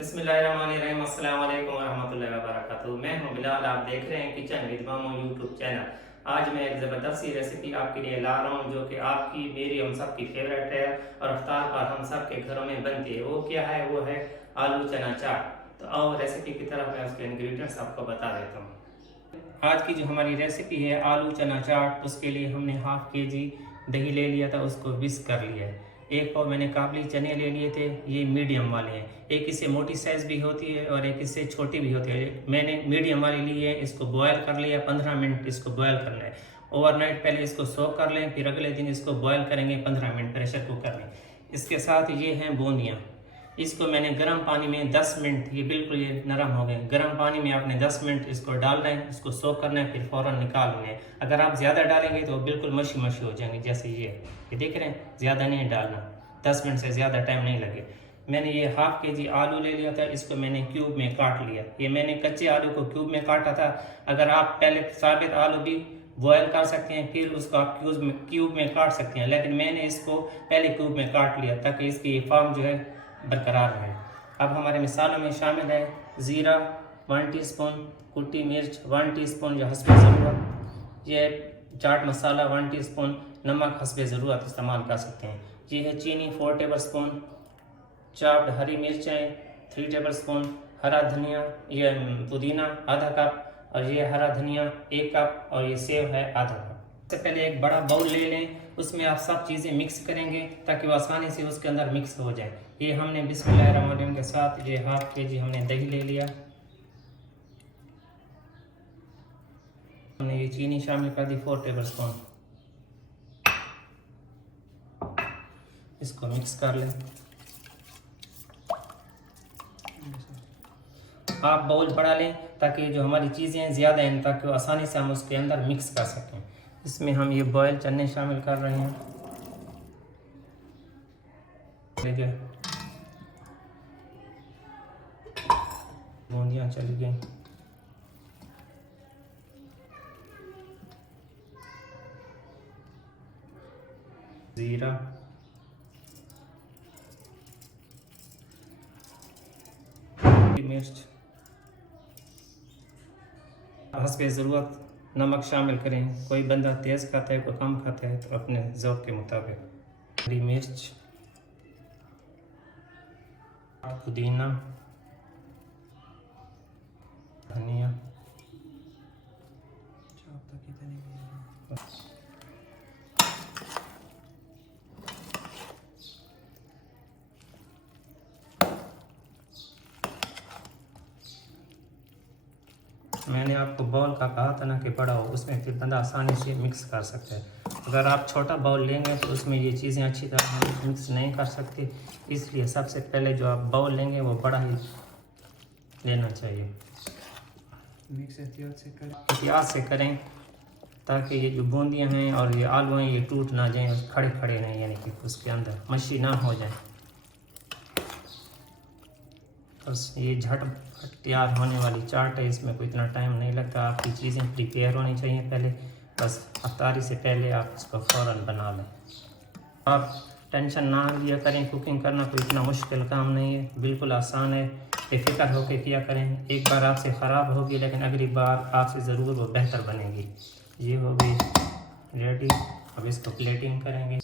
बिस्मिल्लाहिर्रहमानिर्रहीम, अस्सलाम वालेकुम रहमतुल्लाहि व बरकातुहू। मैं हूं बिलाल, आप देख रहे हैं किचन विद मामू यूट्यूब चैनल। आज मैं एक ज़बरदस्त सी रेसिपी आपके लिए ला रहा हूं जो कि आपकी, मेरी, हम सब की फेवरेट है और इफ्तार पर हम सब के घरों में बनती है। वो क्या है? वो है आलू चना चाट। तो आओ रेसिपी की तरफ मैं उसके इंग्रेडिएंट्स आपको बता देता हूँ। आज की जो हमारी रेसिपी है आलू चना चाट, उसके लिए हमने हाफ के जी दही ले लिया था, उसको विस्क कर लिया है। एक पाव मैंने काबली चने ले लिए थे, ये मीडियम वाले हैं। एक इससे मोटी साइज़ भी होती है और एक इससे छोटी भी होती है। मैंने मीडियम वाली ली है। इसको बॉयल कर लिया, 15 मिनट इसको बॉयल करना है। ओवरनाइट पहले इसको सोक कर लें, फिर अगले दिन इसको बॉयल करेंगे 15 मिनट प्रेशर कुकर में। इसके साथ ये हैं बूंदियाँ। इसको मैंने गर्म पानी में 10 मिनट, ये बिल्कुल ये नरम हो गए, गर्म पानी में आपने 10 मिनट इसको डालना है, इसको सोक करना है, फिर फ़ौरन निकालना है। अगर आप ज़्यादा डालेंगे तो बिल्कुल मशी मशी हो जाएंगे, जैसे ये देख रहे हैं। ज़्यादा नहीं डालना, 10 मिनट से ज़्यादा टाइम नहीं लगे। मैंने ये हाफ के जी आलू ले लिया था, इसको मैंने क्यूब में काट लिया। ये मैंने कच्चे आलू को क्यूब में काटा था। अगर आप पहले साबित आलू भी बॉयल कर सकते हैं, फिर उसको आप क्यूब में काट सकते हैं, लेकिन मैंने इसको पहले क्यूब में काट लिया ताकि इसकी फॉर्म जो है बरकरार रहे। अब हमारे मिसालों में शामिल है ज़ीरा 1 टीस्पून, कुटी मिर्च 1 टीस्पून जो हस्बे ज़रूरत, ये चाट मसाला 1 टीस्पून, नमक हस्बे ज़रूरत इस्तेमाल कर सकते हैं। ये है चीनी 4 टेबल स्पून, चाप्ड हरी मिर्चें 3 टेबल स्पून, हरा धनिया, ये पुदीना आधा कप, और ये हरा धनिया 1 कप, और ये सेव है आधा कप। सबसे पहले एक बड़ा बाउल ले लें, उसमें आप सब चीज़ें मिक्स करेंगे ताकि वो आसानी से उसके अंदर मिक्स हो जाए। ये हमने बिस्मिल्लाहिर्रहमानिर्रहीम के साथ ये हाफ के जी हमने दही ले लिया। हमने ये चीनी शामिल कर दी 4 टेबल स्पून। इसको मिक्स कर लें। आप बाउल बढ़ा लें ताकि जो हमारी चीज़ें ज़्यादा हैं, ताकि वो आसानी से हम उसके अंदर मिक्स कर सकें। इसमें हम ये बॉयल चने शामिल कर रहे हैं। बूंदियाँ चली गई। ज़ीरा, मिर्च, हस्बे ज़रूरत नमक शामिल करें। कोई बंदा तेज़ खाता है, कोई कम खाता है, तो अपने ज़ौक़ के मुताबिक। हरी मिर्च, पुदीना, धनिया, मैंने आपको बाउल का कहा था ना कि बड़ा हो, उसमें फिर बंदा आसानी से मिक्स कर सकता है। अगर आप छोटा बाउल लेंगे तो उसमें ये चीज़ें अच्छी तरह मिक्स नहीं कर सकते, इसलिए सबसे पहले जो आप बाउल लेंगे वो बड़ा ही लेना चाहिए। मिक्स एहतियात से करें ताकि ये जो बूंदियाँ हैं और ये आलू हैं ये टूट ना जाएं और खड़े खड़े नहीं, यानी कि उसके अंदर मशी ना हो जाए। बस ये झटपट तैयार होने वाली चाट है, इसमें कोई इतना टाइम नहीं लगता। आपकी चीज़ें प्रिपेयर होनी चाहिए पहले, बस इफ्तारी से पहले आप इसको फ़ौरन बना लें। आप टेंशन ना लिया करें, कुकिंग करना कोई इतना मुश्किल काम नहीं है, बिल्कुल आसान है। बेफिक्र होकर किया करें। एक बार आपसे ख़राब होगी लेकिन अगली बार आपसे ज़रूर वो बेहतर बनेगी। ये हो गई रेडी। अब इसको प्लेटिंग करेंगे।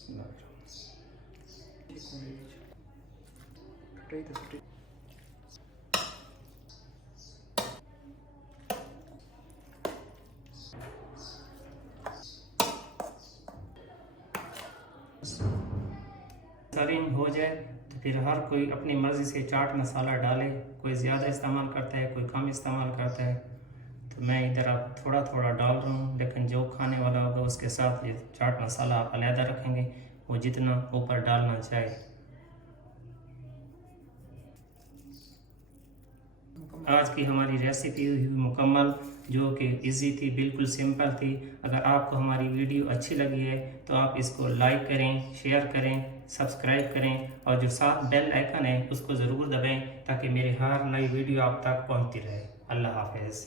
सर्विंग हो जाए तो फिर हर कोई अपनी मर्ज़ी से चाट मसाला डाले। कोई ज़्यादा इस्तेमाल करता है, कोई कम इस्तेमाल करता है। तो मैं इधर आप थोड़ा थोड़ा डाल रहा हूँ, लेकिन जो खाने वाला होगा उसके साथ ये चाट मसाला आप अलहदा रखेंगे, वो जितना ऊपर डालना चाहे। आज की हमारी रेसिपी हुई मुकम्मल, जो कि इजी थी, बिल्कुल सिंपल थी। अगर आपको हमारी वीडियो अच्छी लगी है तो आप इसको लाइक करें, शेयर करें, सब्सक्राइब करें, और जो साथ बेल आइकन है उसको ज़रूर दबाएं ताकि मेरी हर नई वीडियो आप तक पहुंचती रहे। अल्लाह हाफ़िज़।